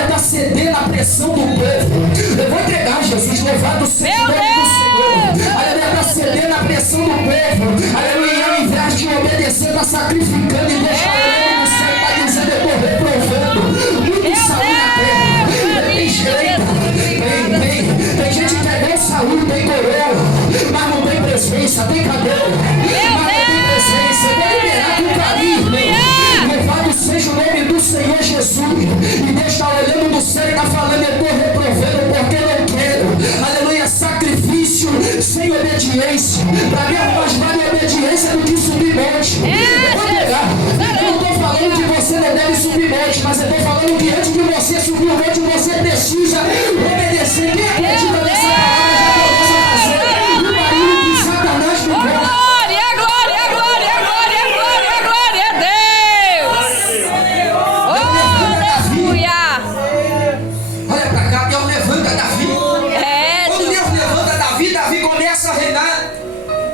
aleluia, está cedendo à pressão do povo. Eu vou entregar, Jesus, louvado seja o nome do Senhor. Aleluia, está cedendo à pressão do povo. Aleluia, e ao invés de obedecer, está sacrificando e deixa o reino do céu, está dizendo, eu estou reprovando. Muito saúde na terra. Tem jeito, tem gente que é bem saúde, tem coroa, mas não tem presença, tem cabelo, mas não tem presença. Eu vou liberar com carinho. Louvado seja o nome do Senhor Jesus. E Deus está olhando do céu e está falando, eu estou reprovando porque eu não quero. Aleluia, sacrifício sem obediência. Para mim é mais vale obediência do que subir monte. Eu vou pegar. Eu não estou falando que você não deve subir monte, mas eu estou falando que antes de você subir o monte, você precisa obedecer. Quem acredita nessa palavra já começa a fazer o barulho que Satanás não vê.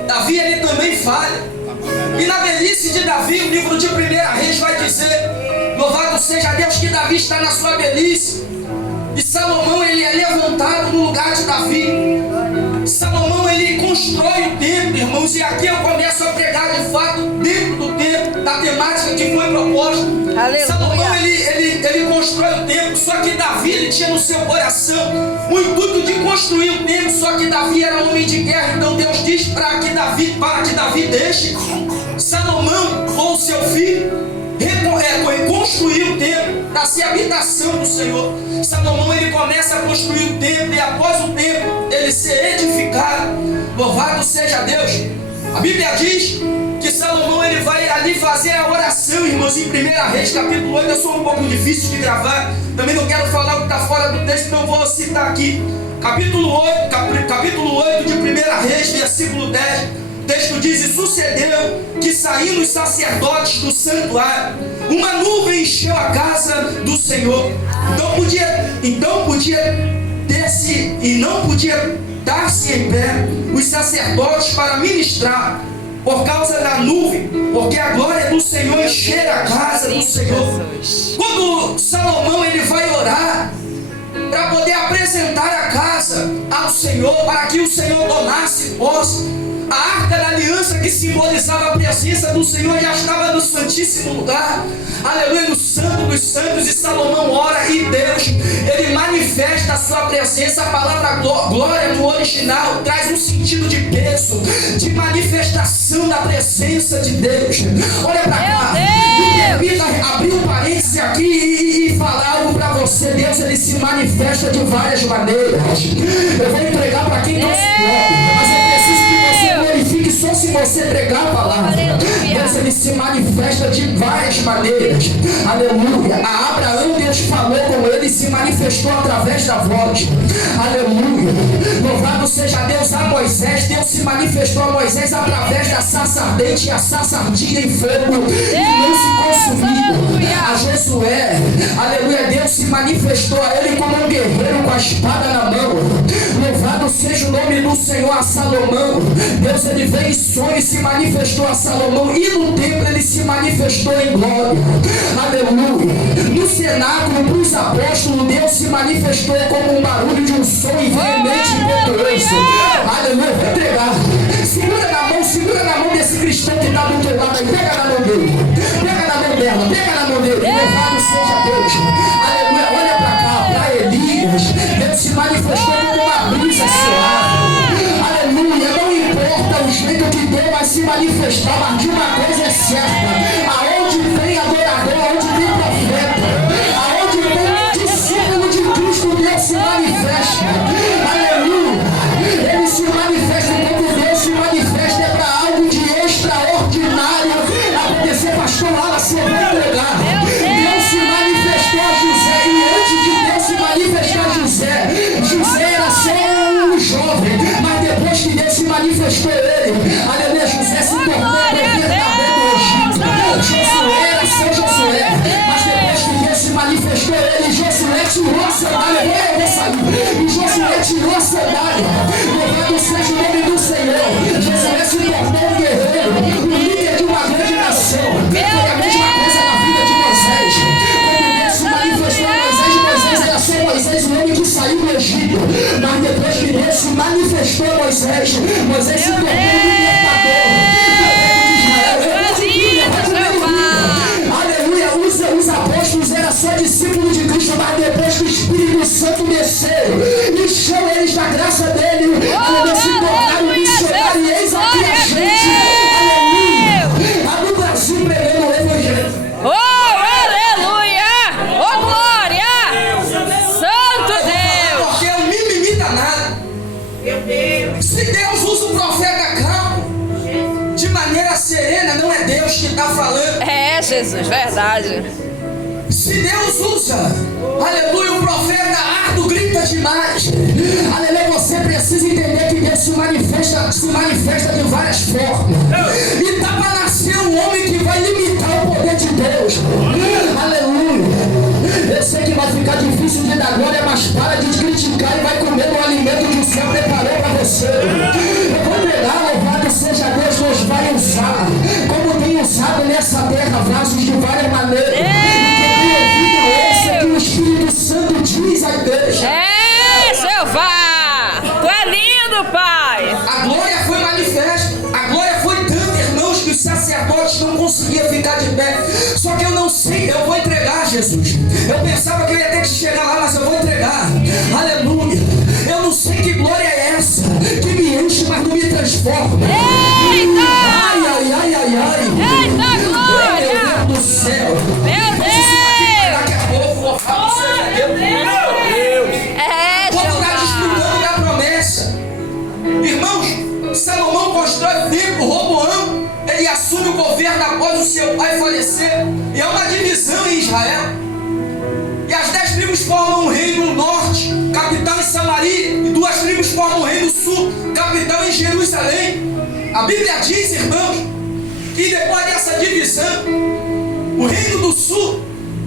Davi, ele também falha. E na velhice de Davi, o livro de 1 Reis vai dizer, louvado seja Deus, que Davi está na sua velhice. E Salomão, ele é levantado no lugar de Davi. Salomão, ele constrói o templo, irmãos. E aqui eu começo a pregar de fato dentro do templo, da temática que foi proposta. Aleluia. Salomão, ele constrói o templo. Só que Davi, ele tinha no seu coração o intuito de construir o templo. Só que Davi era homem de guerra. Então Deus diz para que Davi deixe Salomão ou seu filho construir o templo para ser a habitação do Senhor. Salomão, ele começa a construir o templo, e após o templo ele ser edificado, louvado seja Deus, a Bíblia diz que Salomão, ele vai ali fazer a oração, irmãos, em 1 Reis capítulo 8. Eu sou um pouco difícil de gravar, também não quero falar o que está fora do texto, então eu vou citar aqui capítulo 8 de 1 Reis, versículo 10. O texto diz, e sucedeu que saindo os sacerdotes do santuário, uma nuvem encheu a casa do Senhor. Então podia ter-se e não podia dar-se em pé os sacerdotes para ministrar, por causa da nuvem, porque a glória do Senhor enchera a casa do Senhor. Quando Salomão, ele vai orar para poder apresentar a casa ao Senhor, para que o Senhor tomasse posse, a arca da aliança, que simbolizava a presença do Senhor, já estava no santíssimo lugar, aleluia, no santo dos santos. E Salomão ora, e Deus, ele manifesta a sua presença. A palavra glória no original traz um sentido de peso, de manifestação da presença de Deus. Olha para cá, me permita abrir um parênteses aqui e falar algo para você. Deus, ele se manifesta de várias maneiras. Eu vou entregar para quem não se pode, mas eu preciso que você glorifique só se você pregar a palavra. Deus, ele se manifesta de várias maneiras. Aleluia. A Abraão, Deus falou com ele e se manifestou através da voz. Aleluia. Louvado seja Deus. A Moisés, Deus se manifestou a Moisés através da sarça ardente, e a sarça ardia em fogo e não se consumia. A Josué, aleluia, Deus se manifestou a ele como um guerreiro com a espada na mão. Louvado seja o nome do Senhor. A Salomão, Deus, ele veio em sonho e se manifestou a Salomão, e no templo ele se manifestou em glória. Aleluia. No cenáculo, para os apóstolos, Deus se manifestou como um barulho de um som veemente e poderoso. Aleluia. Vou entregar. Segura na mão desse cristão que está do teu lado aí. Pega na mão dele. Pega na mão dela. Pega na mão dele. Louvado seja Deus. Aleluia. Olha para cá, para Elias. Deus se manifestou como uma brisa suave. Aleluia. Não importa o jeito que Deus vai se manifestar, mas de uma coisa é certa: aonde tem adorador, aonde tem profeta, aonde tem discípulo de Cristo, Deus se manifesta. Aleluia. Ele se manifesta. Quando Deus se manifesta, é para algo de extraordinário acontecer. Pastor Wallace, você vai entregar. Deus se manifestou a José, e antes de Deus se manifestar a José era só um jovem, mas depois que Deus se manifestou ele, aleluia, José se tornou profeta do Egito. Josué era seu Josué, mas depois que Deus se manifestou ele, Josué tirou a sandália. Eu vou sair. E Josué tirou a sandália. Louvado seja o nome do Senhor. Josué se tornou um guerreiro, um líder de uma grande nação. Foi a mesma coisa na vida de Moisés. Quando Deus se manifestou a Moisés emprestou a Moisés. Moisés se tornou um libertador. Aleluia, os apóstolos eram só discípulos de Cristo, mas depois que o Espírito Santo desceu, encheu eles da graça dele, aleluia, se tornaram missionários, e eis aqui a gente, aleluia, no Brasil pregando o Evangelho. Aleluia! Glória! Santo Deus! Porque é um mimimi danado. Se Deus usa o profeta calmo, de maneira serena, não é Deus que está falando. É, Jesus, verdade. Se Deus usa, aleluia, o profeta árduo grita demais. Aleluia, você precisa entender que Deus se manifesta de várias formas. E tá para nascer um homem que vai limitar o poder de Deus. Aleluia. Eu sei que vai ficar difícil de dar glória, mas para de criticar e vai comer o alimento que o céu preparou para você. Eu vou pregar, louvado seja Deus, Deus vai usar, como tem usado nessa terra, vasos de várias maneiras. Que o Espírito Santo diz à igreja. Jeová! Tu é lindo, Pai! A glória foi manifesta. A glória foi tanta, irmãos, que os sacerdotes não conseguiam ficar de pé. Só que eu não sei, eu vou entregar, Jesus. Eu pensava que eu ia ter que chegar lá, mas eu vou entregar. Aleluia. Eu não sei que glória é essa que me enche, mas não me transforma. Eita! Ai. Eita, glória! Meu Deus do céu. Meu Deus! Daqui a pouco, louvado seja Deus. Quando está disputando da promessa, irmãos, Salomão constrói o templo. Roboão, ele assume o governo após o seu pai falecer, e é uma divisão em Israel. E as 10 tribos formam um reino no norte, capital em Samaria, e 2 tribos formam um reino no sul, capital em Jerusalém. A Bíblia diz, irmãos, que depois dessa divisão, o reino do sul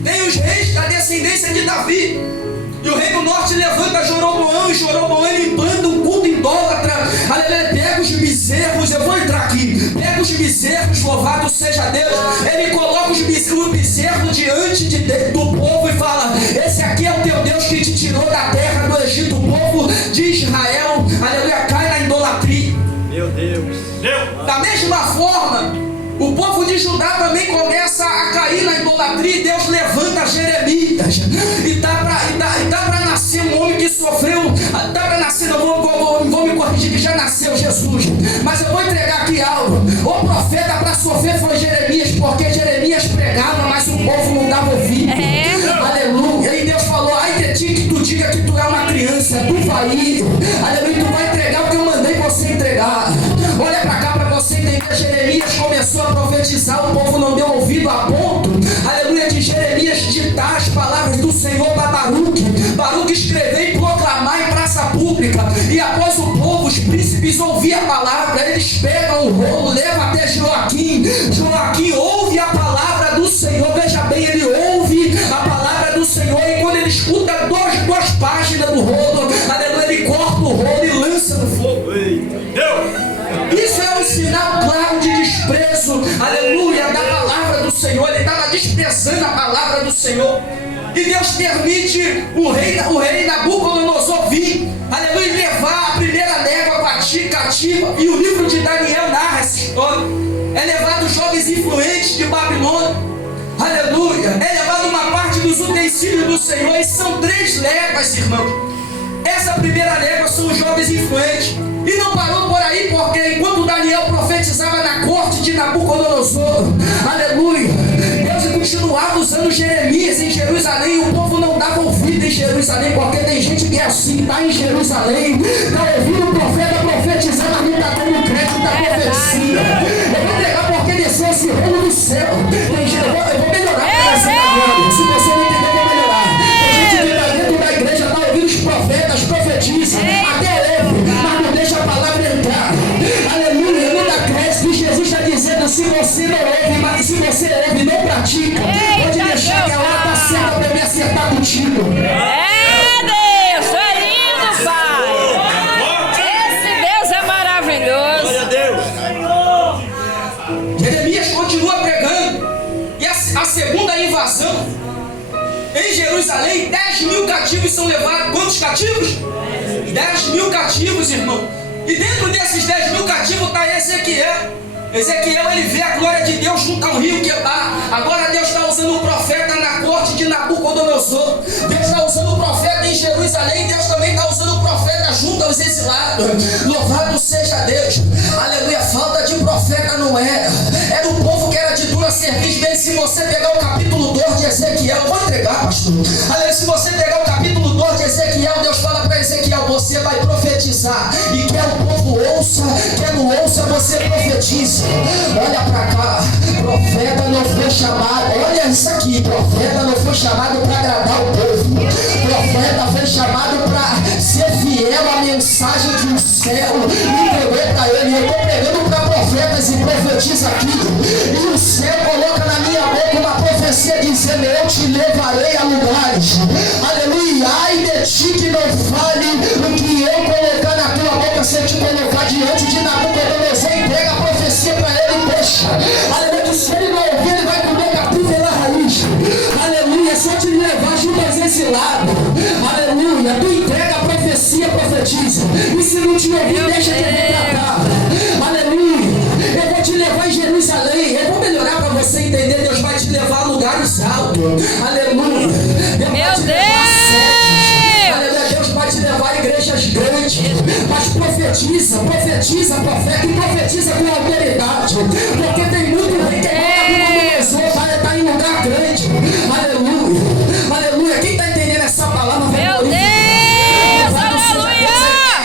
tem os reis da descendência de Davi, e o reino norte levanta Jeroboão, e Jeroboão ele implanta um culto idólatra. Aleluia, pega os bezerros, eu vou entrar aqui, pega os bezerros, louvado seja Deus, ele coloca o bezerro diante do povo e fala: esse aqui é o teu Deus que te tirou da terra do Egito. O povo de Israel, aleluia, cai na idolatria. Meu Deus. Da mesma forma, o povo de Judá também começa a cair na idolatria, e Deus levanta Jeremias. E dá para nascer um homem que sofreu. Dá para nascer, não vou me corrigir, que já nasceu Jesus. Mas eu vou entregar aqui algo. O profeta para sofrer foi Jeremias, porque Jeremias pregava, mas o povo não dava ouvido. Aleluia. E Deus falou: ai de ti que tu diga que tu é uma criança, tu vai ir. Aleluia, tu vai entregar o que eu mandei você entregar. Olha para cá para você entender. Jeremias começou a profetizar, o povo não deu ouvido, a ponto, aleluia, de Jeremias ditar as palavras do Senhor para Baruque escrever e proclamar em praça pública. E após o povo, os príncipes ouvir a palavra, eles pegam o rolo, levam até Joaquim ouve a palavra do Senhor. Veja bem, ele ouve a palavra do Senhor, e quando ele escuta duas páginas do rolo, aleluia, ele corta o rolo e lança no fogo. Isso é um sinal claro de desprezo, aleluia, da palavra do Senhor. Ele estava desprezando a palavra do Senhor. E Deus permite o rei Nabucodonosor vir, aleluia, levar a primeira légua cativa. E o livro de Daniel narra essa história. É levado jovens influentes de Babilônia, aleluia. É levado uma parte dos utensílios do Senhor, e são 3 léguas, irmãos. Essa primeira légua são os jovens influentes. E não parou por aí, porque enquanto Daniel profetizava na corte de Nabucodonosor, aleluia, Deus continuava usando Jeremias em Jerusalém, e o povo não dava ouvido em Jerusalém, porque tem gente que é assim, está em Jerusalém, está ouvindo o profeta profetizando, mas não está dando crédito da profecia. Eu vou entregar porque desceu esse rolo do céu. Eu vou melhorar para você agora. Se você não entender, eu vou melhorar. Tem gente que está dentro da igreja, está ouvindo os profetas, profetiza, até ouve, mas não deixa a palavra entrar. Aleluia, não dá crédito. E Jesus está dizendo: se você não ouve, mas se você ouve e não pratica, pode deixar que a hora está certa para me acertar contigo. Deus, tu é lindo, Pai. Esse Deus é maravilhoso. Glória a Deus. Jeremias continua pregando. E a segunda invasão em Jerusalém, 10.000 cativos são levados. Quantos cativos? 10.000 cativos, irmão. E dentro desses 10 mil cativos está Ezequiel. Ezequiel, ele vê a glória de Deus junto ao rio Quebar. Agora Deus está usando o profeta na corte de Nabucodonosor. Deus está usando o profeta em Jerusalém. Deus também está usando o profeta junto aos exilados. Louvado seja Deus. Aleluia. Falta de profeta não era. Era o povo que era de dura serviço dele. Se você pegar o capítulo 2 de Ezequiel, eu vou entregar, pastor. Aleluia. Se você pegar o capítulo 2 de Ezequiel, Deus fala para Ezequiel: você vai profetizar. E quer o povo ouça, quer não ouça, você profetiza. Olha pra cá, profeta não foi chamado, olha isso aqui, profeta não foi chamado para agradar o povo, profeta foi chamado para ser fiel à mensagem que o céu entregou para ele. Eu estou pregando para profetas e profetiza aqui, e o céu coloca na minha boca uma profecia dizendo: eu te levarei a lugares, aleluia. Ai de ti que não fale o que eu colocar na tua boca. Se eu te colocar diante de Nabucodonosor, entrega a profecia para ele, deixa, aleluia, que se ele não ouvir, ele vai comer capim pela raiz, aleluia. Se eu te levar junto aos exilados, aleluia, tu entrega a profecia, profetiza, e se não te ouvir, deixa que eu vou tratar, aleluia. Eu vou te levar em Jerusalém, eu vou melhorar para você entender. Deus vai te levar a lugares altos, aleluia. Deus vai te levar a sedes, aleluia. Deus vai te levar a igrejas grandes, mas profetiza, profetiza, profeta, e profetiza com autoridade, porque tem muito rei que está em lugar grande, aleluia, aleluia. Quem está entendendo essa palavra? Meu Deus, aleluia!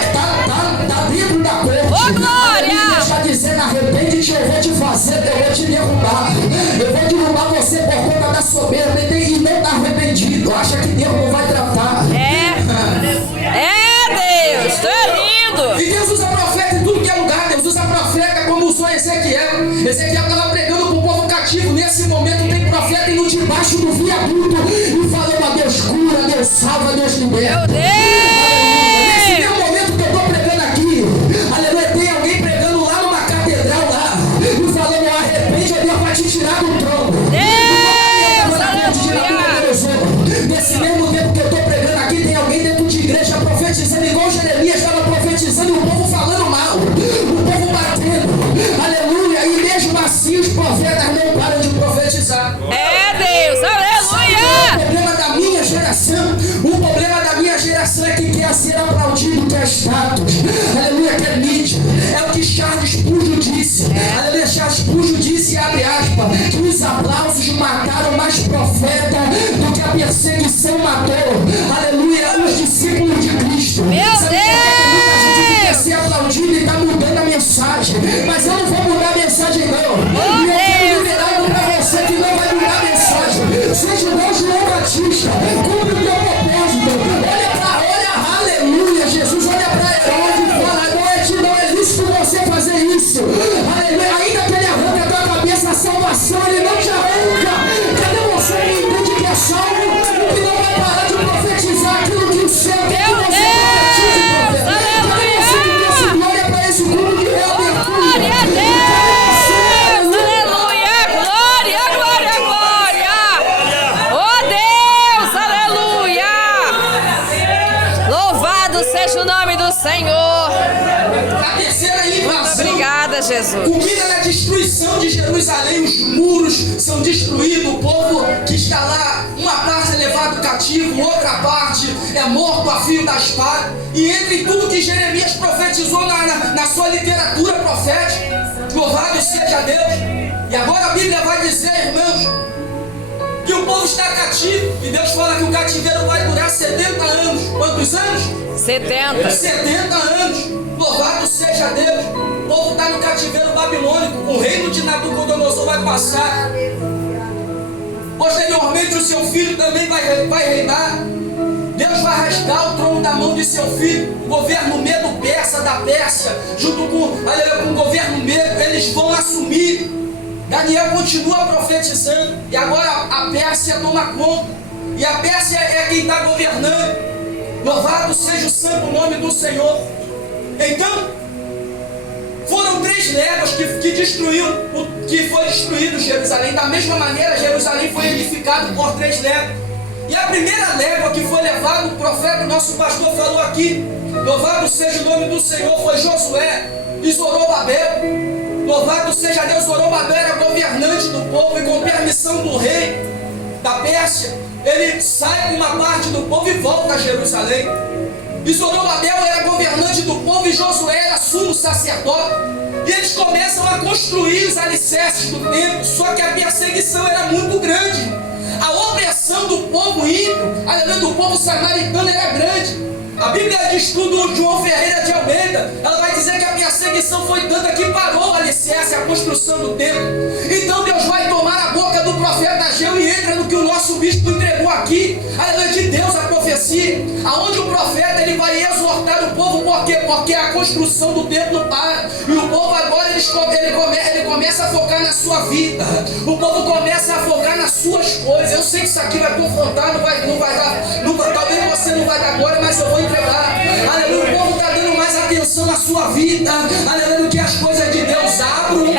Está dentro da corte. Ô, glória! Ele está dizendo: arrepende-te, eu vou te fazer, eu vou te derrubar, eu vou derrubar você por conta da soberba, e não está arrependido, acha que Deus não vai tratar. Deus, tu é lindo! E Deus usa profeta em tudo que é lugar. Deus usa profeta como usou Ezequiel. Ezequiel estava pregando para o povo cativo. Nesse momento tem profeta indo debaixo do viaduto e falando: a Deus cura, Deus salva, Deus liberta. Meu Deus! Nesse mesmo momento que eu estou pregando aqui, aleluia, tem alguém pregando lá numa catedral lá e falando: arrepende, Deus vai te tirar do trono. Deus, aleluia! Nesse mesmo tempo que eu estou pregando aqui, tem alguém dentro de igreja profetizando igual Jeremias estava profetizando, e o povo falando mal, o povo batendo, aleluia. E mesmo assim os profetas não param de profetizar. Deus, aleluia! O problema da minha geração, o problema da minha geração é que quer ser aplaudido, que é status, aleluia, que é mídia. É o que Charles Spurgeon disse, aleluia. Charles Spurgeon disse, abre aspas, que os aplausos mataram mais profeta do que a perseguição matou, aleluia, os discípulos de Cristo. Meu Sabe, muita gente quer ser aplaudido e está mudando a mensagem, mas eu não vou mudar a mensagem não. E eu quero liberar algo para você que não vai mudar a mensagem. Seja igual João Batista, cumpre o teu propósito. Olha, aleluia, Jesus, olha para Herodes e fala: não é lícito você fazer isso, aleluia. Ainda que ele arranca a tua cabeça, a salvação ele não te arranca. Cadê você que entende que é salvo, que não vai parar de profetizar aquilo que o céu quer que você profetize, profeta? Cadê você que deu esse glória para esse grupo de reabertura? Glória a Deus! Aleluia! Glória, glória, glória! Oh Deus, aleluia! Louvado seja o nome do Senhor! A terceira invasão. Obrigada, Jesus. Culmina na destruição de Jerusalém. Os muros são destruídos. O povo que está lá, uma parte é levado cativo, outra parte é morto a fio da espada. E entre tudo que Jeremias profetizou na sua literatura profética, louvado seja Deus. E agora a Bíblia vai dizer, irmãos, que o povo está cativo. E Deus fala que o cativeiro vai durar 70 anos. Quantos anos? 70. 70 anos. Louvado seja Deus. O povo está no cativeiro babilônico. O reino de Nabucodonosor vai passar. Posteriormente o seu filho também vai reinar. Deus vai rasgar o trono da mão de seu filho. O governo medo-persa da Pérsia, junto com o governo medo, eles vão assumir. Daniel continua profetizando. E agora a Pérsia toma conta. E a Pérsia é quem está governando. Louvado seja o santo nome do Senhor. Então, foram 3 léguas que foi destruído Jerusalém. Da mesma maneira, Jerusalém foi edificado por 3 léguas. E a primeira légua que foi levado o profeta, nosso pastor falou aqui. Louvado seja o nome do Senhor, foi Josué e Zorobabel. Louvado seja Deus, Zorobabel era governante do povo e com permissão do rei da Pérsia, ele sai com uma parte do povo e volta a Jerusalém. E Zorobabel era governante do povo e Josué era sumo sacerdote. E eles começam a construir os alicerces do templo, só que a perseguição era muito grande. A opressão do povo ímpio, aleluia, do povo samaritano era grande. A Bíblia diz tudo, João Ferreira de Almeida, ela vai dizer que a perseguição foi tanta que parou o alicerce, a construção do templo. Então Deus vai tomar a boca do profeta Ageu e entra no que o nosso bispo entregou aqui, aleluia, de Deus, a profecia, aonde o profeta ele vai exortar o povo, por quê? Porque a construção do templo para, e o povo agora ele começa a focar na sua vida, o povo começa a focar nas suas coisas. Eu sei que isso aqui vai confrontar, não vai dar, talvez você não vai dar agora, mas eu vou entregar. Aleluia, o povo está dando mais atenção à sua vida, aleluia, do que as coisas de Deus. Abro Deus,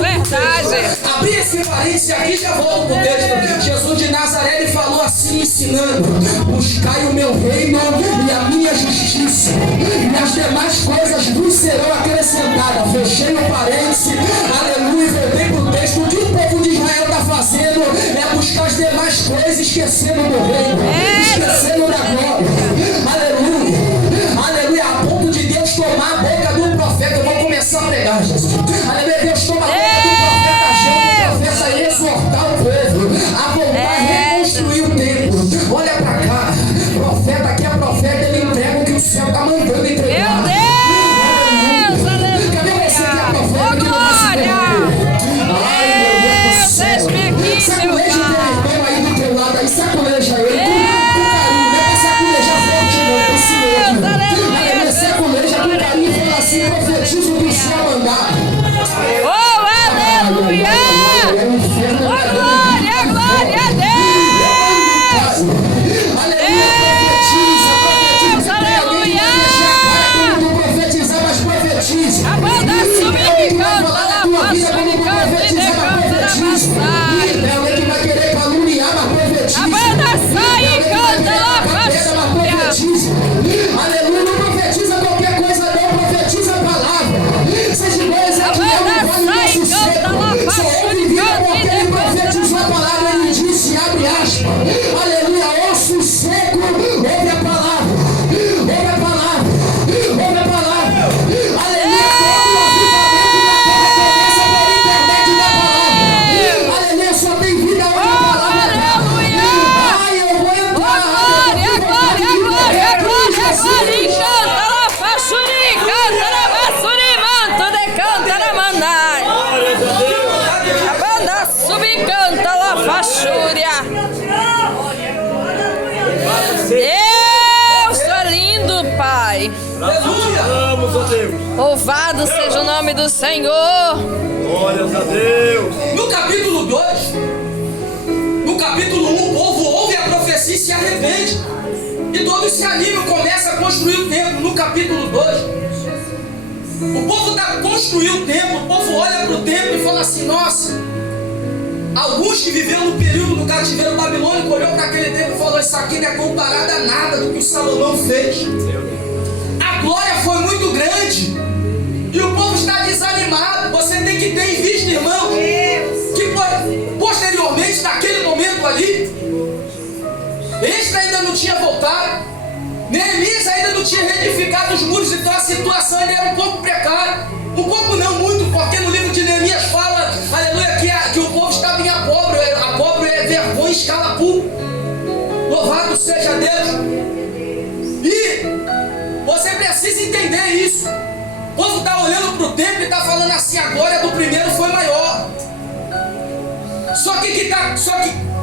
verdade. Abri esse parênteses aqui, já volto pro texto. Jesus de Nazaré ele falou assim, ensinando: buscai o meu reino e a minha justiça, e as demais coisas vos serão acrescentadas. Fechei o parênteses, aleluia, voltei pro texto. O que o povo de Israel está fazendo é buscar as demais coisas, esquecendo do reino, esquecendo da glória. Aleluia, aleluia, a ponto de Deus tomar a boca do profeta. Eu vou começar a pregar, Jesus. Aleluia, Deus toma a boca do profeta Ageu, o profeta exortar o povo a voltar a reconstruir o templo. Olha pra cá, profeta que é profeta, ele entrega o que o céu está mandando entregar. Meu Deus, aleluia. Cadê você que é profeta que não vai se Glória. Ai, meu Deus do céu. Deixa-me aqui, Saculeja meu o teu Pai. irmão aí do teu lado, aí saculeja ele com carinho, não é pra saculejar forte não, com esse medo. Aleluia, saculeja com carinho e fala assim: profetiza o que o céu mandar. Oh, aleluia. É o inferno Oh, da glória, glória a Deus. Aleluia, profetiza. Tem alguém que vai fechar a cara quando tu profetizar, mas profetiza. A banda subir, canta lá, subir, canta e decanta na maçã. Tem alguém que vai querer caluniar, mas profetiza. A banda sai e canta lá, profetiza. Aleluia, não profetiza qualquer coisa, não profetiza a palavra. Essas ideias aqui não valem nosso século. Só ouve vida porque ele profetizou a palavra, ele disse, abre aspas. Aleluia, osso seco, ouve a palavra. Ouve a palavra. Ouve a palavra. Aleluia, todo o avivamento da terra começa pela internet da palavra. Aleluia, só tem vida, ouve a palavra. Ai, eu vou entrar. Glória, glória, glória, glória, glória. Canta lá, fachuri, canta lá, vasuri, manto, decanta na mandai. A banda subir, canta lá, fachúria. Deus, tu é lindo, Pai. Aleluia. Vamos a Deus. Louvado seja o nome do Senhor. Glórias a Deus. No capítulo 2, no capítulo 1, o povo ouve a profecia e se arrepende. E todos se animam, começam a construir o templo. No capítulo 2, o povo está construindo o templo, o povo olha para o templo e fala assim: nossa, alguns que viveram no período do cativeiro babilônico olhou para aquele templo e falou: isso aqui não é comparado a nada do que o Salomão fez. A glória foi muito grande e o povo está desanimado. Você tem que ter em vista, irmão, que posteriormente, naquele momento ali, Esdras ainda não tinha voltado, Neemias ainda não tinha reedificado os muros, então a situação ainda era um pouco precária. Um pouco não, muito, porque no livro de Neemias fala, aleluia, que o povo estava em apóbrio é vergonha, escalapu. Louvado seja Deus. E você precisa entender isso. O povo está olhando para o templo e está falando assim: a glória do primeiro foi maior. Só que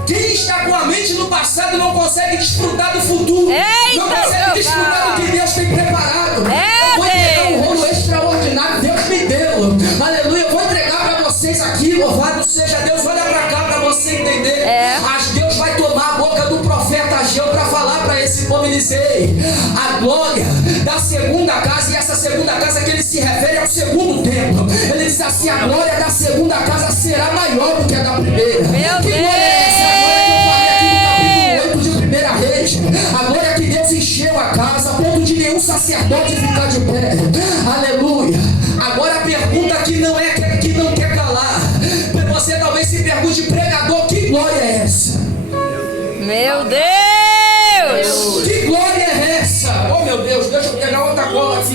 quem está com a mente no passado não consegue desfrutar do futuro. Eita, não consegue desfrutar do que Deus tem preparado. Eu vou entregar um rolo extraordinário, Deus me deu. Aleluia, eu vou entregar para vocês aqui. Louvado seja Deus. Olha para cá para você entender. Mas Deus vai tomar a boca do profeta Ageu para falar para esse povo e dizer: a glória da segunda casa, e essa segunda casa que ele se refere ao segundo templo. Ele diz assim: a glória da segunda casa será maior do que a da primeira. Meu Que glória é essa? A glória que eu falei aqui no capítulo 8 de 1 Reis. A glória sacerdote ficar de pé. Aleluia. Agora a pergunta que não quer calar. Você talvez se pergunte, pregador, que glória é essa? Meu Deus! Que glória é essa? Oh meu Deus, deixa eu pegar outra cola aqui.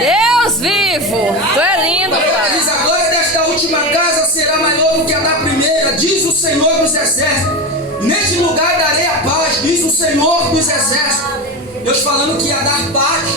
Deus vivo! Tu é lindo, Ele diz, pai. a glória desta última casa será maior do que a da primeira, diz o Senhor dos Exércitos. Neste lugar darei a paz, diz o Senhor dos Exércitos. Deus falando que ia dar paz.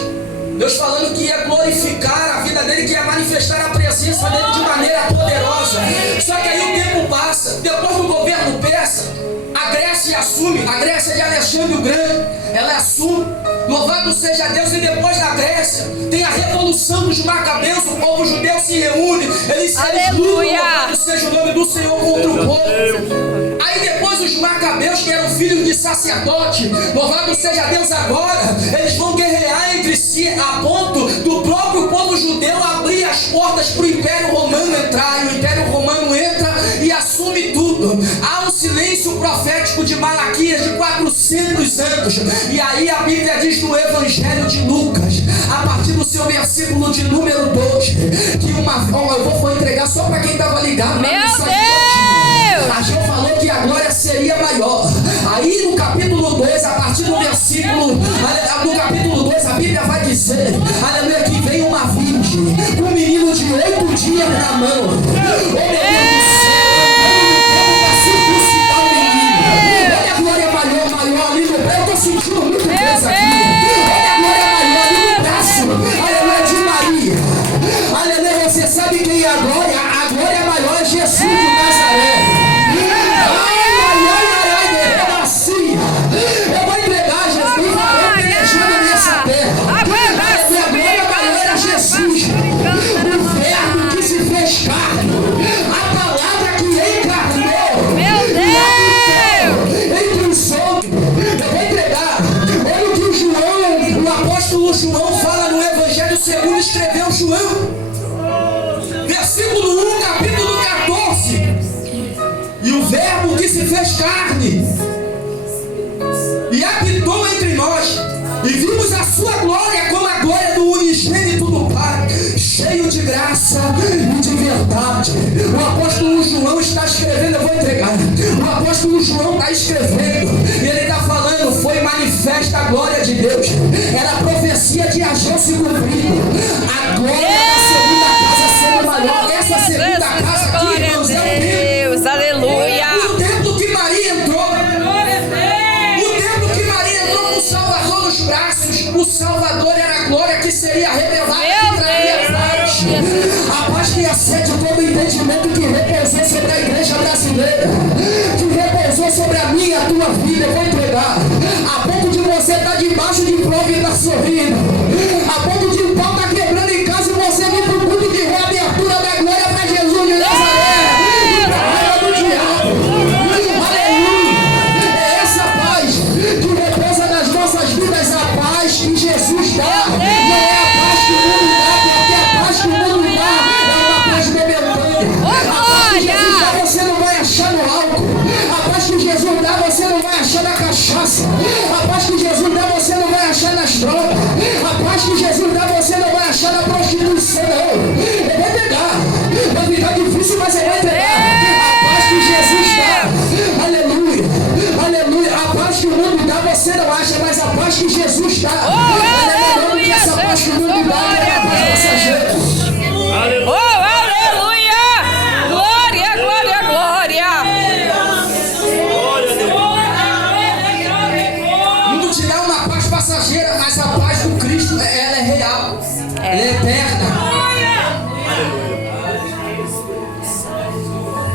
Deus falando que ia glorificar a vida dele, que ia manifestar a presença dele de maneira poderosa. Só que aí o tempo passa. Depois do governo persa, a Grécia assume. A Grécia de Alexandre o Grande, ela assume. Louvado seja Deus. E depois da Grécia tem a revolução dos Macabeus. O povo judeu se reúne. Eles lutam, louvado seja o nome do Senhor, contra o povo. Aí depois os Macabeus, que eram filhos de sacerdote, louvado seja Deus, agora eles vão guerrear entre si a ponto do próprio povo judeu abrir as portas para o Império Romano entrar. E o Império Romano entra e assume tudo. Há um silêncio profético de Malaquias de 400 anos. E aí a Bíblia diz no Evangelho de Lucas, a partir do seu versículo de número 2, que eu vou entregar só para quem estava ligado. Meu Deus! A gente falou que a glória seria maior. Aí no capítulo 2, a partir do versículo, no capítulo 2, a Bíblia vai dizer, aleluia, que vem uma virgem, um menino de 8 dias na mão. Oh meu Deus do céu, para circuncidar o menino. Olha a glória maior ali no pé, eu estou sentindo muito peso aqui. Olha a glória maior ali no braço, aleluia, de Maria. Aleluia, você sabe quem é a glória? A glória maior é Jesus de Nazaré. Eu vou entregar Jesus, eu pelejando nessa terra. A glória maior era Jesus, o verbo que se fez carne, a palavra que encarnou. Meu Deus! Entre os outros, eu vou entregar. Olha o que o apóstolo João fala no Evangelho segundo escreveu João. Versículo 1, capítulo 14. E o verbo que se fez carne e habitou entre nós, e vimos a sua glória como a glória do unigênito do Pai, cheio de graça e de verdade. O apóstolo João está escrevendo, eu vou entregar. O apóstolo João está escrevendo, e ele está falando, foi manifesta a glória de Deus. Era a profecia de Ageu se cumprindo. A glória da segunda casa sendo maior. Essa segunda casa aqui, irmãos, é o templo. Aleluia! O templo que Maria entrou. O Salvador nos braços, o Salvador era a glória que seria revelada, que traria paz. A paz que excede todo o entendimento, que repousou sobre a igreja brasileira, que repousou sobre a minha e a tua vida. Eu vou entregar. A ponto de você estar debaixo de prova e estar sorrindo, a ponto de o pau estar quebrando em casa e você vir para o culto de reabertura da glória para Jesus de Nazaré e para a raiva do diabo. Aleluia! É essa paz que repousa nas nossas vidas, a paz que Jesus dá. Não é a paz que o mundo dá, porque a paz que o mundo dá é uma paz momentânea. A paz que Jesus dá você não vai achar no álcool. A paz que Jesus dá você não vai achar na cachaça. A paz que Jesus dá você não vai achar nas drogas. A paz que Jesus dá você não vai achar na prostituição, não. Eu vou entregar. Vai ficar difícil, mas eu vou entregar. A paz que Jesus dá. Aleluia. Aleluia. A paz que o mundo dá você não acha, mas a paz que Jesus dá. Aleluia! Essa paz que o mundo dá é a paz passageira. Oh, aleluia! Glória, glória, glória! O mundo te dá uma paz passageira, mas a paz do Cristo, ela é real, ela é eterna.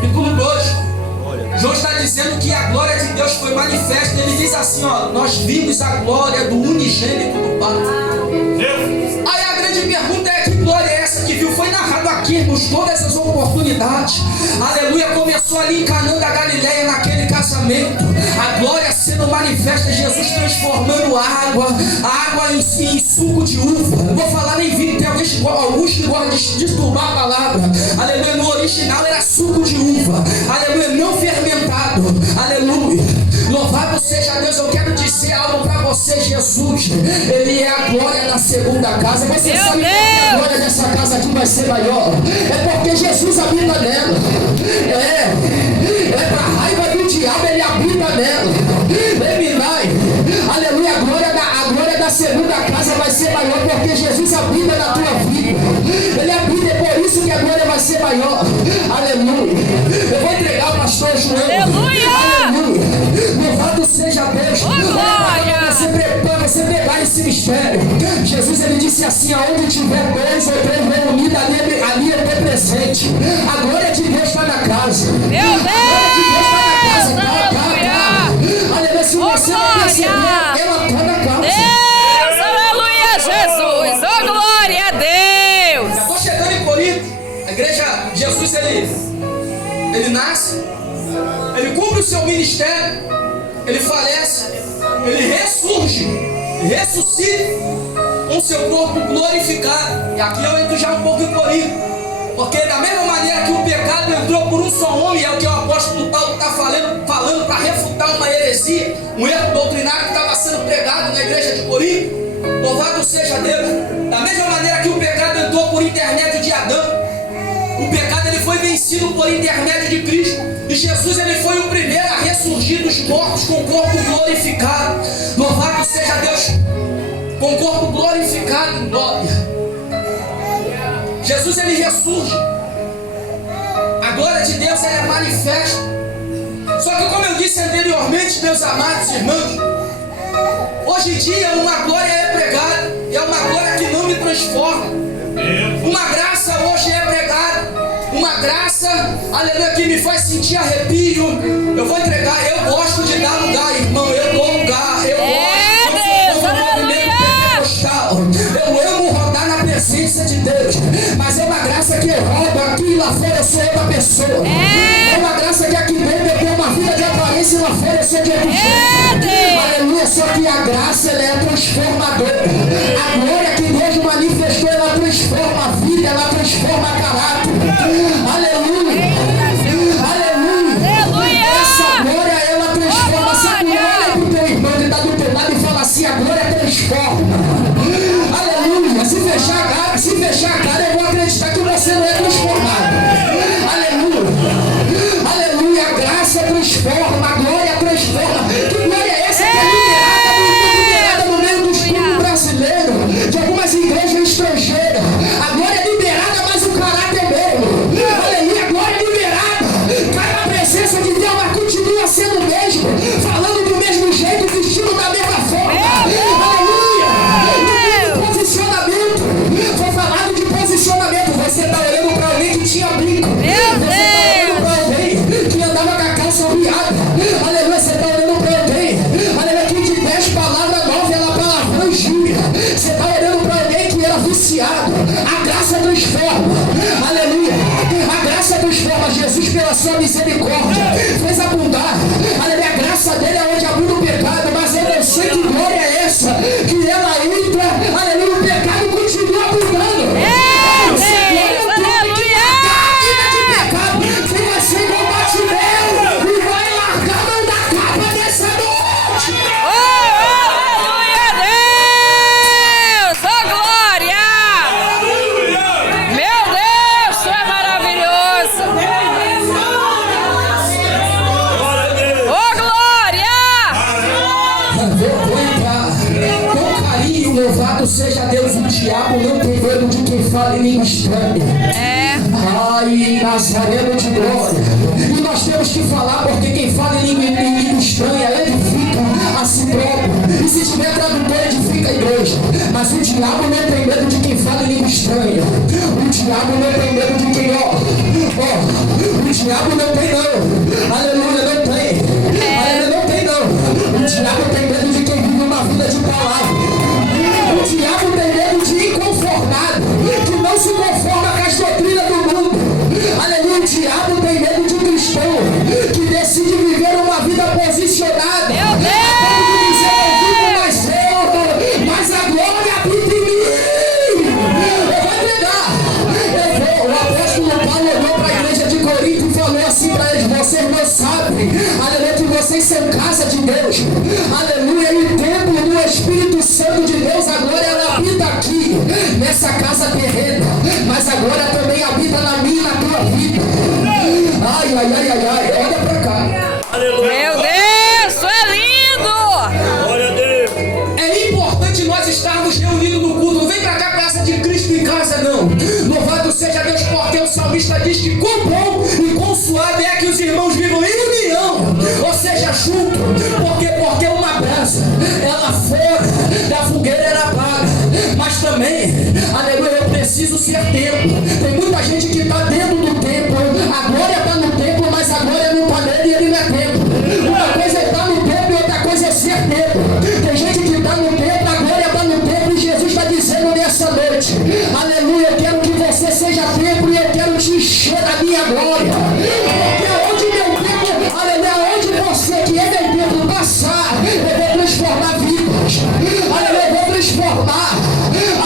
Versículo 2. João está dizendo que a glória de Deus foi manifesta. Ele diz assim, ó, nós vimos a glória do unigênito do Pai. Aí a grande pergunta é, que glória é essa que viu? Foi narrado aqui, irmãos, todas essas oportunidades. Aleluia, começou ali em Canaã da Galileia, naquele casamento. A glória sendo manifesta, Jesus transformando a água em suco de uva. Eu vou falar em vinho, tem alguns que gostam de disturbar a palavra. Aleluia, no original era suco de uva. Aleluia, não fermentado. Aleluia. Louvado seja Deus, eu quero dizer algo para você. Jesus, Ele é a glória da segunda casa. Você Meu sabe que a glória dessa casa aqui vai ser maior? É porque Jesus habita nela. É para a raiva do diabo, Ele habita nela. Aleluia, a glória da segunda casa vai ser maior porque Jesus habita na tua vida. Ele habita, é por isso que a glória vai ser maior. Aleluia. Eu vou entregar o pastor João. Aleluia. Aleluia. Louvado seja Deus. Para você pegar esse mistério. Jesus, Ele disse assim: aonde tiver 2 ou 3 reunidos, ali eu estou presente. A glória de Deus está na casa. Meu Deus. Aleluia. Se você não perceber, ela está na casa. Deus, aleluia, Jesus. Oh, glória a Deus. Já estou chegando em Corinto. A igreja, Jesus, ele nasce, ele cumpre o seu ministério, ele falece, ele ressurge, ressuscita com seu corpo glorificado. E aqui eu entro já um pouco em Corinto. Porque da mesma maneira que o pecado entrou por um só homem, é o que o apóstolo Paulo está falando para refutar uma heresia, um erro doutrinário que estava sendo pregado na igreja de Corinto. Louvado seja Deus. Da mesma maneira que o pecado entrou por intermédio de Adão, o pecado ele foi vencido por intermédio de Cristo. E Jesus ele foi o primeiro a ressurgir dos mortos com o corpo glorificado. Louvado seja Deus, com o corpo glorificado em glória. Jesus ele ressurge. A glória de Deus ela é manifesta. Só que como eu disse anteriormente, meus amados irmãos, hoje em dia uma glória é pregada, e é uma glória que não me transforma. Uma graça hoje é pregada, uma graça, aleluia, que me faz sentir arrepio. Eu vou entregar, eu gosto de dar lugar, irmão, eu dou lugar, eu gosto. Deus, eu amo rodar na presença de Deus, mas é uma graça que eu rodo aqui e lá fora eu sou outra pessoa. É uma graça que aqui dentro eu tenho uma vida de aparência e lá fora eu sou de outro jeito. Aleluia, só que a graça ela é transformadora. A glória que Deus manifestou, ela transforma a vida, ela transforma caráter. Aleluia. Aleluia. Essa glória ela transforma. Essa glória é pro teu irmão que está do teu lado e fala assim: a glória transforma. Aleluia. Se fechar a cara, eu vou acreditar que você não é transformado. Aleluia. Aleluia. A graça transforma, a glória transforma. Que glória é essa que é liberada no meio do estudo brasileiro, de algumas igrejas estrangeiras? A glória é liberada, mas o caráter é mesmo. Aleluia. A glória é liberada. Cai na presença de Deus, mas continua sendo o mesmo, falando do mesmo jeito, vestindo da mesma forma. Aleluia. Posicionamento. Foi falado de posicionamento. Você está olhando para alguém que tinha brinco. Você está olhando para alguém que andava com a calça riada. Aleluia. Você está olhando para alguém, aleluia, que de 10 palavras 9 ela palavrão e gíria. Você está olhando para alguém que era viciado. A graça transforma. Aleluia. A graça transforma. Jesus, pela sua misericórdia, fez abundar. Aleluia. A graça dele é onde abunda o pecado. Mas eu não sei que glória é essa que ela entra. Aleluia. O pecado continua abundando. Seja Deus, o diabo não tem medo de quem fala em língua estranha. Ai, Nazareno de glória. E nós temos que falar, porque quem fala em língua estranha edifica a si próprio. E se tiver tradutor, edifica a igreja. Mas o diabo não tem medo de quem fala em língua estranha. O diabo não tem medo de quem, o diabo não tem não. Aleluia, não tem. Aleluia, não tem não. O diabo tem medo de quem vive uma vida de palavra. O diabo tem medo de inconformado, que não se conforma com as doutrinas do mundo. Aleluia. O diabo tem medo de cristão que decide viver uma vida posicionada. Meu Deus! Mas a glória habita em mim. Eu vou entregar. O apóstolo Paulo olhou para a igreja de Corinto e falou assim para eles: vocês não sabem, aleluia, que vocês são casa de Deus. Aleluia. E o templo do Espírito Santo de Deus agora ela habita aqui, nessa casa terrena, mas agora também habita na minha e na tua vida. Ai, ai, ai, ai, ai. Olha pra cá. Aleluia. Meu Deus, isso é lindo! Glória a Deus. É importante nós estarmos reunidos no culto. Não vem pra cá casa de Cristo em casa, não. Louvado seja Deus, porque o salmista diz que quão bom e quão suave é que os irmãos vivam em união, ou seja, junto. Porque uma brasa, ela fora da fogueira era apaga. Mas também, aleluia, eu preciso ser templo. Tem muita gente que está dentro do templo. A glória está no templo, mas a glória não está nele e ele não é templo. Uma coisa é estar no templo e outra coisa é ser templo. Tem gente que está no templo, a glória está no templo e Jesus está dizendo nessa noite, aleluia, eu quero que você seja templo e eu quero te encher da minha glória. Porque onde meu templo, aleluia, onde você que é meu templo passar, eu vou transformar vidas. Aleluia, eu vou transformar.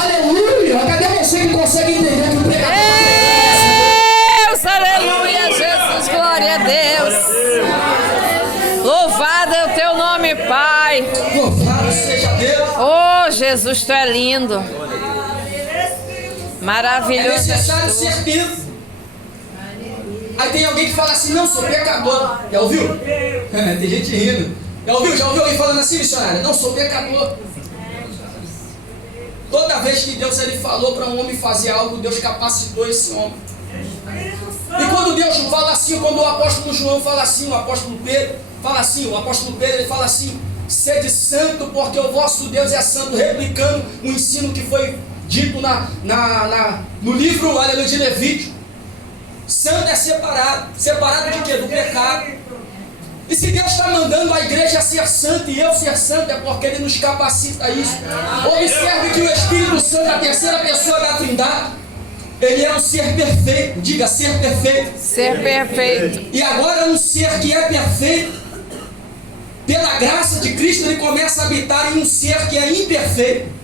Aleluia. Cadê você que consegue entender que o pregador Deus, aleluia, Jesus, glória a Deus. Louvado é o teu nome, Pai. louvado seja Deus? Oh, Jesus, tu é lindo. É Maravilhoso. necessário és tu. ser templo. Aí tem alguém que fala assim, não, sou pecador. Já ouviu? Tem gente rindo. Já ouviu alguém falando assim, missionário? Não, sou pecador. Toda vez que Deus ele falou para um homem fazer algo, Deus capacitou esse homem. E quando Deus fala assim, quando o apóstolo João fala assim, o apóstolo Pedro fala assim, o apóstolo Pedro ele fala assim, sede santo porque o vosso Deus é santo, replicando o ensino que foi dito no livro, aleluia, de Levítico. Santo é separado. Separado de quê? Do pecado. E se Deus está mandando a igreja ser santa e eu ser santo, é porque Ele nos capacita a isso. Observe que o Espírito Santo, a terceira pessoa da Trindade, Ele é um ser perfeito. Diga, ser perfeito. Ser perfeito. E agora um ser que é perfeito, pela graça de Cristo, ele começa a habitar em um ser que é imperfeito.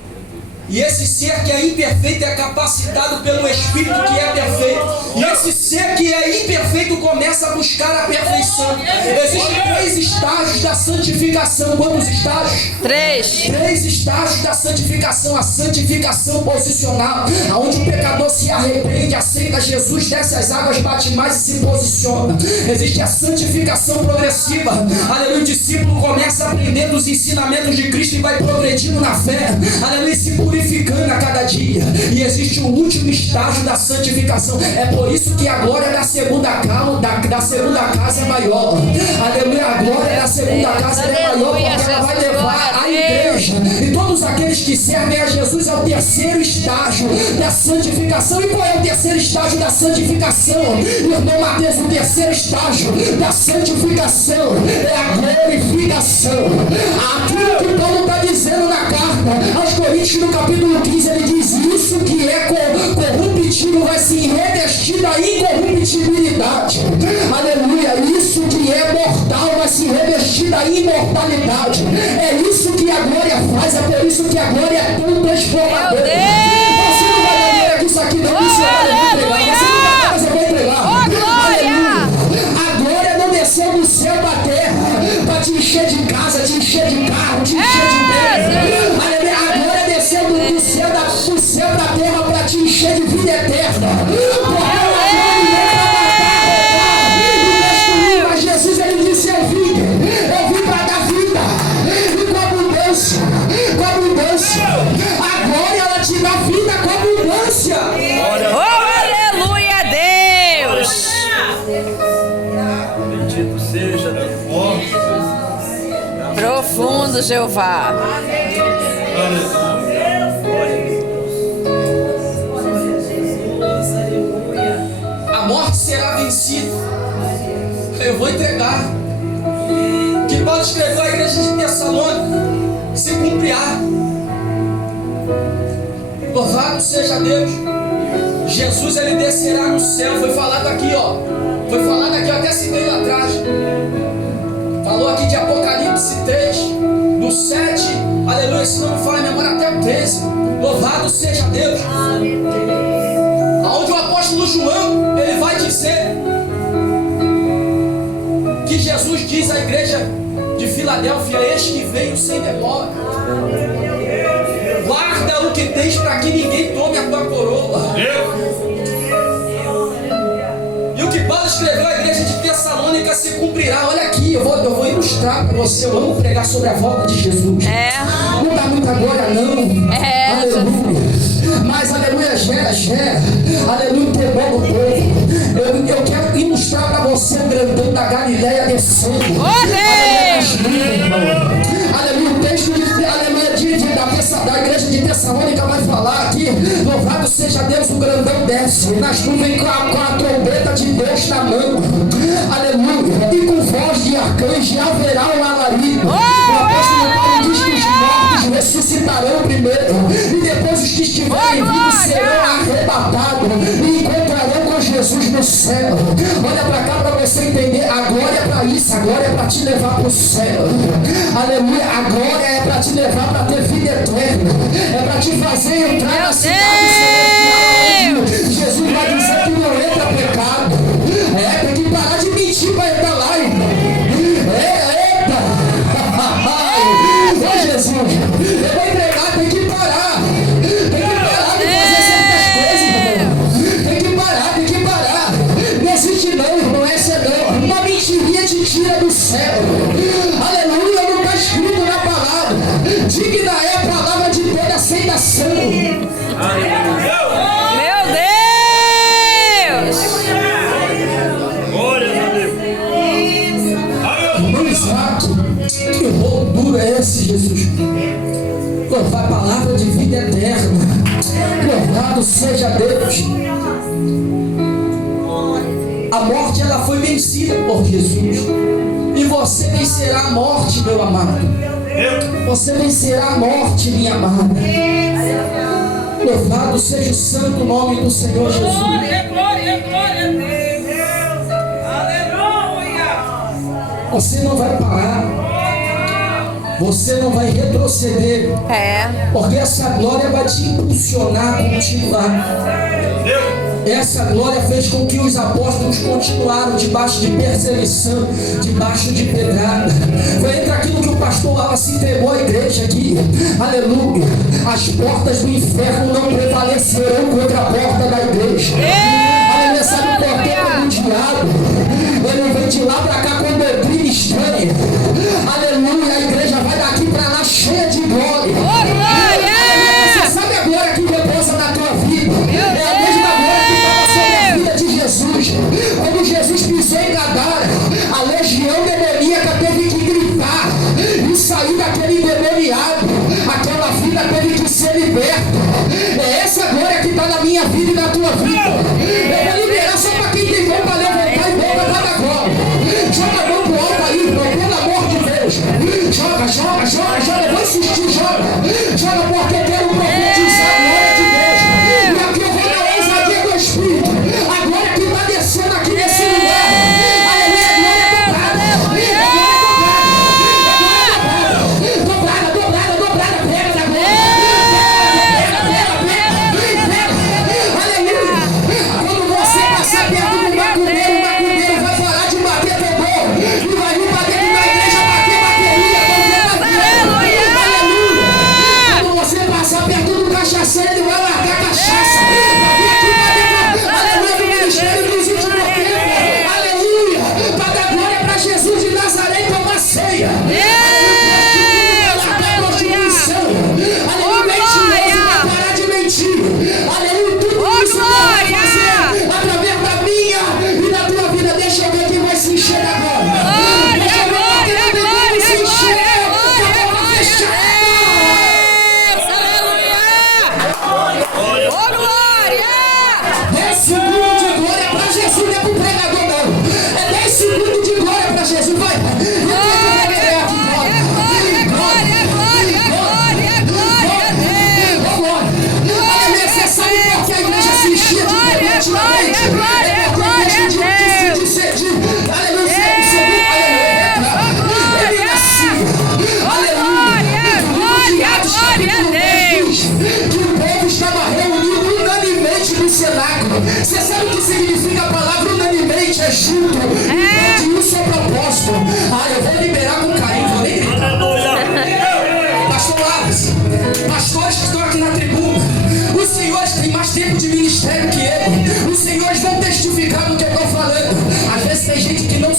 E esse ser que é imperfeito é capacitado pelo Espírito que é perfeito. E esse ser que é imperfeito começa a buscar a perfeição. Existem 3 estágios da santificação. Quantos estágios? 3. 3 estágios da santificação. A santificação posicional, onde o pecador se arrepende, aceita Jesus, desce as águas, bate mais e se posiciona. Existe a santificação progressiva. Aleluia, o discípulo começa a aprender dos ensinamentos de Cristo e vai progredindo na fé. Aleluia, se purificando a cada dia. E existe o último estágio da santificação. É por isso que a glória da segunda casa é maior. Aleluia, a glória da segunda casa é maior, porque ela vai levar a igreja e todos aqueles que servem a Jesus ao terceiro estágio da santificação. E qual é o terceiro estágio da santificação? Irmão Mateus, o terceiro estágio da santificação é a glorificação. Aquilo que Paulo está dizendo na carta aos Coríntios, no capítulo 15, ele diz: isso que é corruptível vai se revestir da incorruptibilidade. Aleluia, isso que é mortal vai se revestir da imortalidade. É isso que a glória faz, é por isso que a glória é tão transformadora. Você não vai ver isso aqui não, missionário, eu vou pregar. Você não vai, mas eu vou pregar. Aleluia. A glória não desceu do céu da terra para te encher de casa, te encher de carro, te encher de bem. Aleluia, a glória desceu do céu da terra para te encher de vida eterna. Porque ela mas Jesus ele disse: eu vim para dar vida e com abundância, com abundância. A glória ela te dá vida com abundância. Oh, aleluia, Deus. Bendito seja Deus. Profundo, Jeová. A morte será vencida. Eu vou entregar. Que Paulo escreveu à igreja de Tessalônica se cumprirá. Louvado seja Deus. Jesus ele descerá no céu. Foi falado aqui, ó. Foi falado aqui, eu até citei lá atrás. Falou aqui de Apocalipse 3, do 7, aleluia, se não me falha a memória, até o 13. Louvado seja Deus. Aonde o apóstolo João, ele vai dizer que Jesus diz à igreja de Filadélfia, eis que veio sem demora. Guarda o que tens para que ninguém tome a tua coroa. E o que Paulo escreveu à igreja de Tessalônica se cumprirá. Olha aqui, eu vou ilustrar para você. Eu amo pregar sobre a volta de Jesus. Não dá muita glória, não. Aleluia. Mas aleluia, gera. Aleluia, temor do povo. Eu quero ilustrar para você o grandão da Galileia descendo. Aleluia, o texto da igreja de Tessalônica vai falar aqui: louvado seja Deus, o grandão desce nas nuvens com a trombeta de Deus na mão. Aleluia, e com voz de arcanjo haverá um alarido. O apóstolo Paulo diz que os mortos ressuscitarão primeiro, e depois os que estiverem vivos serão arrebatados e encontrarão com Jesus no céu. Olha para cá para você entender. A glória é para isso, a glória é para te levar para o céu. Aleluia, a glória é para te levar para ter vida eterna, é para te fazer entrar na cidade celestial. Jesus vai dizer que não entra pecado. Tem que parar de mentir para entrar lá, irmão. Eita! Ô Jesus, eu vou entregar, tem que parar. Tem que parar de fazer certas coisas, irmão. Tem que parar. Não existe não, irmão, essa não. Uma mentirinha te tira do céu. Aleluia, não está escrito na palavra. Digna é a palavra de toda aceitação. Meu Deus! Glória a Deus. Irmão Isaac, que rolo duro é esse, Jesus? Louvar a palavra de vida eterna. Louvado seja Deus. A morte, ela foi vencida por Jesus. E você vencerá a morte, meu amado. Você vencerá a morte, minha amada. Louvado seja o santo nome do Senhor Jesus. Glória a Deus! Aleluia! Você não vai parar. Você não vai retroceder. Porque essa glória vai te impulsionar a continuar. Essa glória fez com que os apóstolos continuaram debaixo de perseguição, debaixo de pedrada. Foi entre aquilo que o pastor Wallace entregou à igreja aqui. Aleluia. As portas do inferno não prevalecerão contra a porta da igreja. Aleluia. Sabe o porteiro do diabo? Ele vem de lá para cá com doutrina estranha. Aleluia. A igreja vai daqui para lá cheia de glória. Você sabe a glória que repousa na tua vida? É a mesma glória que estava sobre a vida de Jesus. Quando Jesus pisou em Gadara, a legião demoníaca teve que gritar e sair daquele endemoniado. Aquela vida teve que ser liberta. É essa glória que está na minha vida e na tua vida. Eu vou liberar só para quem tem mão para levantar e boca para dar glória. Joga a mão pro alto aí, irmão, pelo amor de Deus.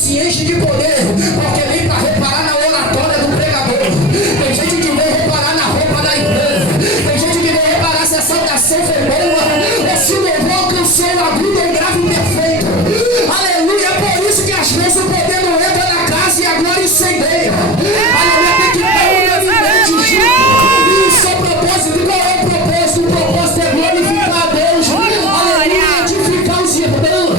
se enche de poder, porque vem para reparar na oratória do pregador. Tem gente que vem reparar na roupa da igreja. Tem gente que vem reparar se a saudação foi boa, ou se o louvor alcançou o agudo ou grave perfeito. Aleluia, é por isso que às vezes o poder não entra na casa e a glória incendeia. Aleluia, tem que estar unanimamente junto. E o seu propósito, qual é o propósito? O propósito é glorificar a Deus. Aleluia, edificar os irmãos.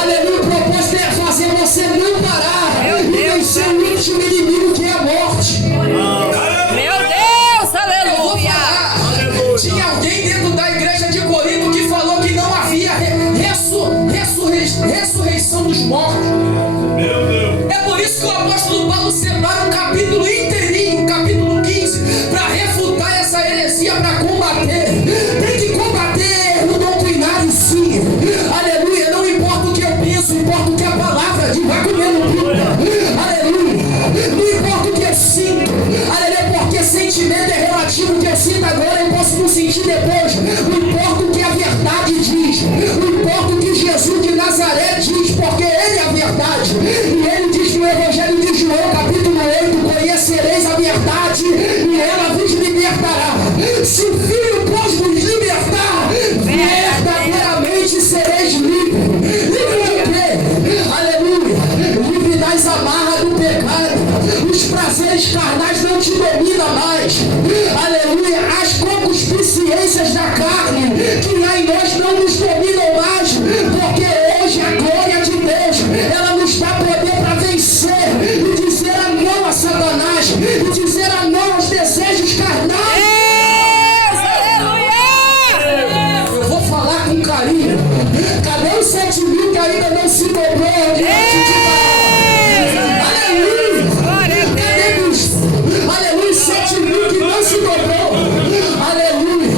Aleluia, o propósito é fazer você não parar e vencer o último inimigo que é a morte. Meu Deus, aleluia. Tinha alguém dentro da igreja de Corinto que falou que não havia ressurreição dos mortos. É por isso que o apóstolo Paulo separa um capítulo inteirinho, capítulo 15, para refutar essa heresia, para combater. Tem que combater o doutrinário, sim. Aleluia, não importa o que eu penso, importa o que a palavra diz. Vai comendo Bíblia. Aleluia, não importa o que eu sinto. Aleluia, porque sentimento é relativo. O que eu sinto agora eu posso não sentir depois. Não importa o que a verdade diz. Não importa o que Jesus de Nazaré diz, porque ele é a verdade. E ele diz no Evangelho de João, capítulo 8, conhecereis a verdade e ela vos libertará. Se o Filho pode vos libertar, verdadeiramente sereis livres. Livre de quê? Aleluia. Livre das amarras do pecado. Os prazeres carnais não te dominam mais. Aleluia. As concupiscências da carne que há em nós não nos dominam mais, porque hoje a glória de Deus, ela nos dá poder para vencer e dizer a não a Satanás, e dizer a não aos desejos carnais. Eu vou falar com carinho. Cadê os 7 mil que ainda não se dobrou diante de Deus? Aleluia. Cadê os, aleluia, os 7 mil que não se dobrou? Aleluia.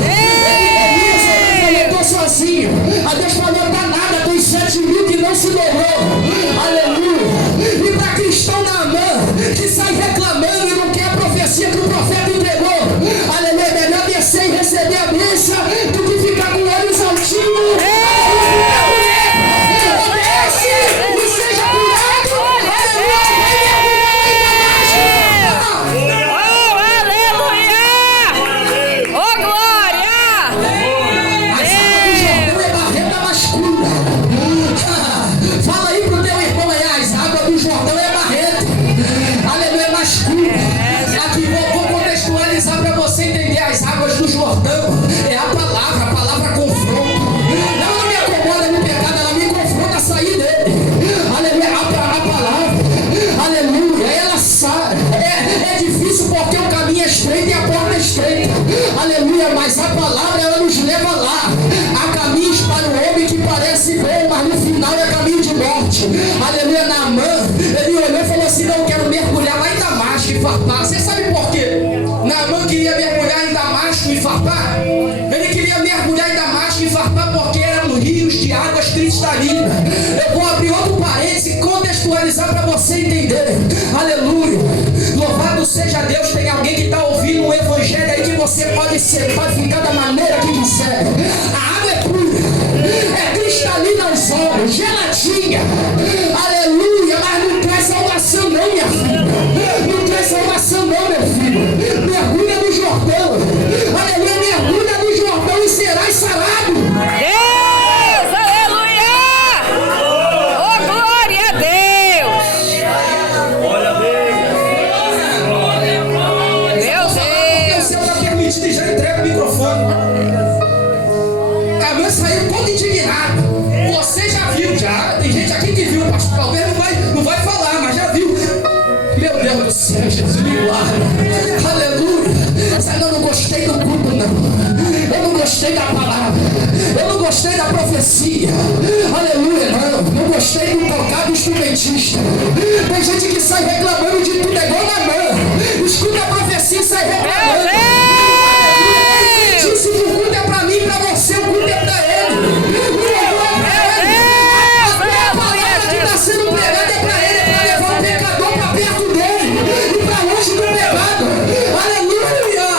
Ele falou, eu tô sozinho. A Deus falou, tá nada, tem 7 mil que não se dobrou. Aleluia. E para cristão Naamã, que sai reclamando e não quer a profecia que o profeta entregou. Aleluia, é melhor descer e receber a bênção do que ficar com olhos altinhos. Desce e seja curado. Aleluia, Oh, aleluia. Oh, glória. Mas a água do Jordão é barrenta mais escura. Fala aí pro teu irmão aí, as águas do Jordão é barrenta. Aleluia, é mais escura. Aqui vou contextualizar para você entender. As águas do Jordão é a palavra confronta. Ela não me acomoda no pecado, ela me confronta a sair dele. Aleluia, a palavra. Aleluia, ela sai. É difícil porque o caminho é estreito e a porta é estreita. Aleluia, mas a palavra ela nos leva lá. Há caminhos para o homem que parece bom, mas no final é caminho de morte. Aleluia, Naamã, ele olhou e falou assim, não, eu quero mergulhar lá em Damasco e farpar. Você sabe por quê? Naamã queria mergulhar em Damasco e farpar? Ele queria mergulhar em Damasco e farpar porque eram rios de águas cristalinas. Eu vou abrir outro parênteses e contextualizar para você entender. Aleluia. Louvado seja Deus. Tem alguém que está ouvindo um evangelho aí que você pode ficar da maneira que quiser. A água é pura, é cristalina aos olhos, geladinha. Aleluia, mas não traz salvação não, minha filha. Não traz salvação não, meu filho. Mergulha no Jordão. Aleluia, mergulha no Jordão e serás sarado. Deus, aleluia. Oh, glória a Deus. Glória a Deus. Meu O Deus. céu está permitido e já entrega o microfone. A mãe saiu todo indignado. Você já viu, já? Tem gente aqui que viu, pastor. Talvez não vai falar, mas já viu. Meu Deus do céu, Jesus me guarda. Aleluia. Mas eu não gostei do culto, não. Eu não gostei da palavra. Eu não gostei da profecia. Aleluia, não gostei do tocado instrumentista. Tem gente que sai reclamando de tudo, é igual na mão. Escuta a profecia e sai reclamando. Meu Deus. Se o culto é pra mim, pra você, o culto é pra ele. O louvor é pra ele. A palavra que está sendo pregada é pra ele, é pra levar o pecador pra perto dele e pra longe do pecado. Aleluia!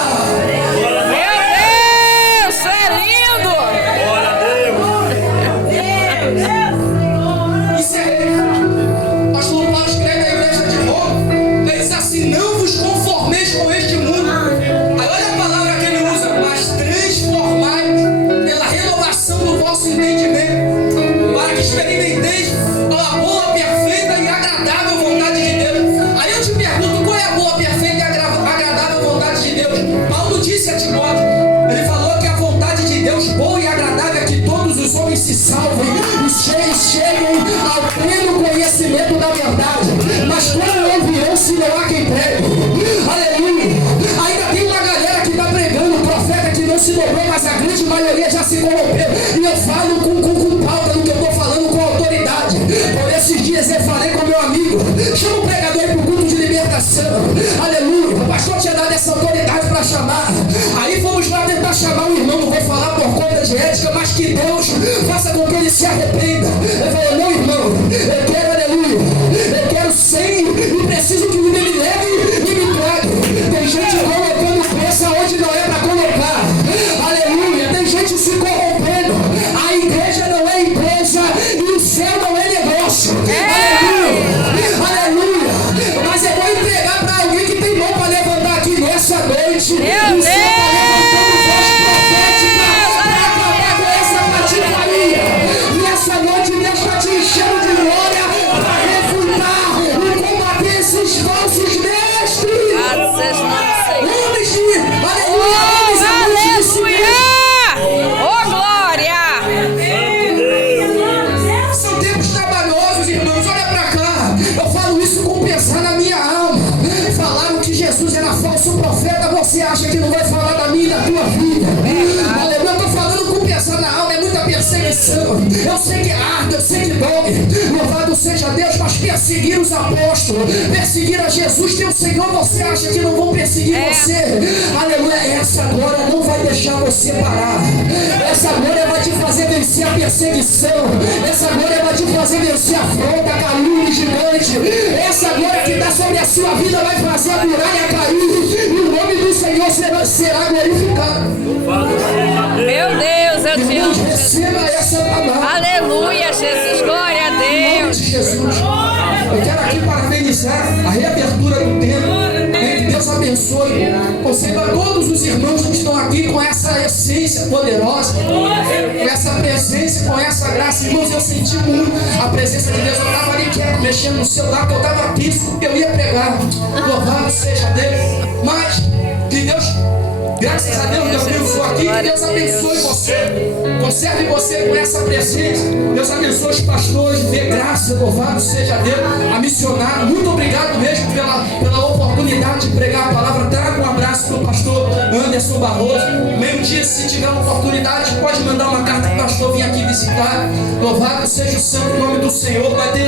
Meu Deus, isso é lindo. Glória a Deus. Isso é. Pastor maioria já se corrompeu. E eu falo com pauta do que eu estou falando com autoridade. Por esses dias eu falei com meu amigo, chama o pregador aí para o culto de libertação. Aleluia. O pastor tinha dado essa autoridade para chamar. Aí fomos lá tentar chamar o irmão, não vou falar por conta de ética, mas que Deus faça com que ele se arrependa. Ele falou, não, irmão, eu quero, aleluia, eu quero 100 e preciso que ele me leve e me traga. Tem gente colocando peça onde não é para colocar. Aleluia. Tem gente se corrompendo. A igreja não é empresa e o céu não é negócio. Aleluia. Aleluia. Mas eu vou entregar para alguém que tem mão para levantar aqui nessa noite. O céu está levantando voz profética para acabar com essa patifaria. Nessa noite Deus está te enchendo de glória para refutar e combater esses falsos mestres. Homens de aleluia, homens amantes de si mesmos. Oh, glória! São tempos trabalhosos, irmãos, olha pra cá. Eu falo isso com pensar na minha alma. Falaram que Jesus era falso profeta, você acha que não vai falar da minha e da tua vida? Aleluia, eu tô falando com pensar na alma, é muita perseguição. Eu sei que é arte, eu sei que dói. Louvado seja Deus, mas perseguir os apóstolos, perseguir a Jesus, teu Senhor, você acha que não vão perseguir você? Aleluia, essa glória não vai deixar você parar. Essa glória vai te fazer vencer a perseguição. Essa glória vai te fazer vencer a afronta, a calúnia gigante. Essa glória que está sobre a sua vida vai fazer a muralha cair. E o nome do Senhor será glorificado. Meu Deus, eu te amo, Jesus. Receba essa palavra. Aleluia, Jesus. Glória a Em nome Deus. de Jesus. Eu quero aqui parabenizar a reabertura do templo. Que Deus abençoe. Conceda todos os irmãos que estão aqui com essa essência poderosa, com essa presença, com essa graça. Irmãos, eu senti muito a presença de Deus. Eu estava ali quieto, mexendo no celular, porque eu estava tenso, porque eu ia pregar. Louvado seja Deus. Mas que Deus, graças a Deus, meu Deus, estou aqui. Que Deus abençoe você. Conserve você com essa presença. Deus abençoe os pastores, dê graça, louvado seja Deus. A missionária, muito obrigado mesmo pela oportunidade de pregar a palavra. Traga um abraço para o pastor Anderson Barroso. Meio-dia, se tiver uma oportunidade, pode mandar uma carta para o pastor vir aqui visitar. Louvado seja o santo nome do Senhor. Vai ter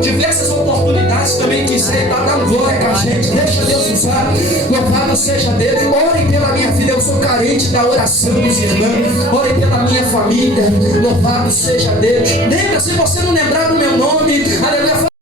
diversas oportunidades também. Quiser estar dando glória com a gente, deixa Deus usar. Louvado seja Deus. Orem pela minha vida, eu sou carente da oração dos irmãos. Orem pela minha família. Louvado seja Deus. Lembra, se você não lembrar do meu nome, aleluia.